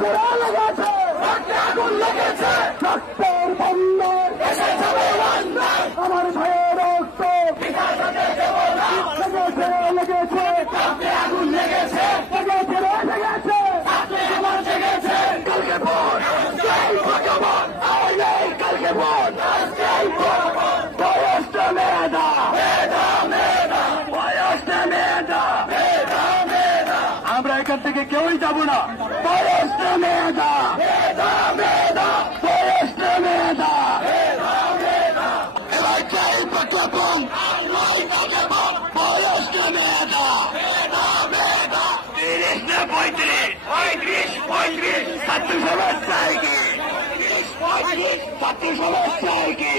পুরা লেগেছে, আগুন লেগেছে, রক্তের বন্যায় এসে যাবে আমার ভাইয়ের রক্ত লেগেছে, লেগেছে, আগুন লেগেছে, লেগেছে, লেগেছে, আমার জেগেছে, কালকে ভোট, জয় ভগবান, কালকে ভোট, জয় ভগবান, বয়সটা মেধা, মেধা, মেধা, বয়সটা মেধা, মেধা, মেধা, আমরা এখান থেকে কেউই যাব না, বয়সটা মেধা, মেধা, মেধা, বয়সটা মেধা, মেধা, মেধা, এবার চাই প্রজ্ঞাপন, বয়সটা মেধা, মেধা, মেধা, 30 না 35, 35, 35, ছাত্র সমাজ চাই কি, 35, ছাত্র সমাজ চাই কি।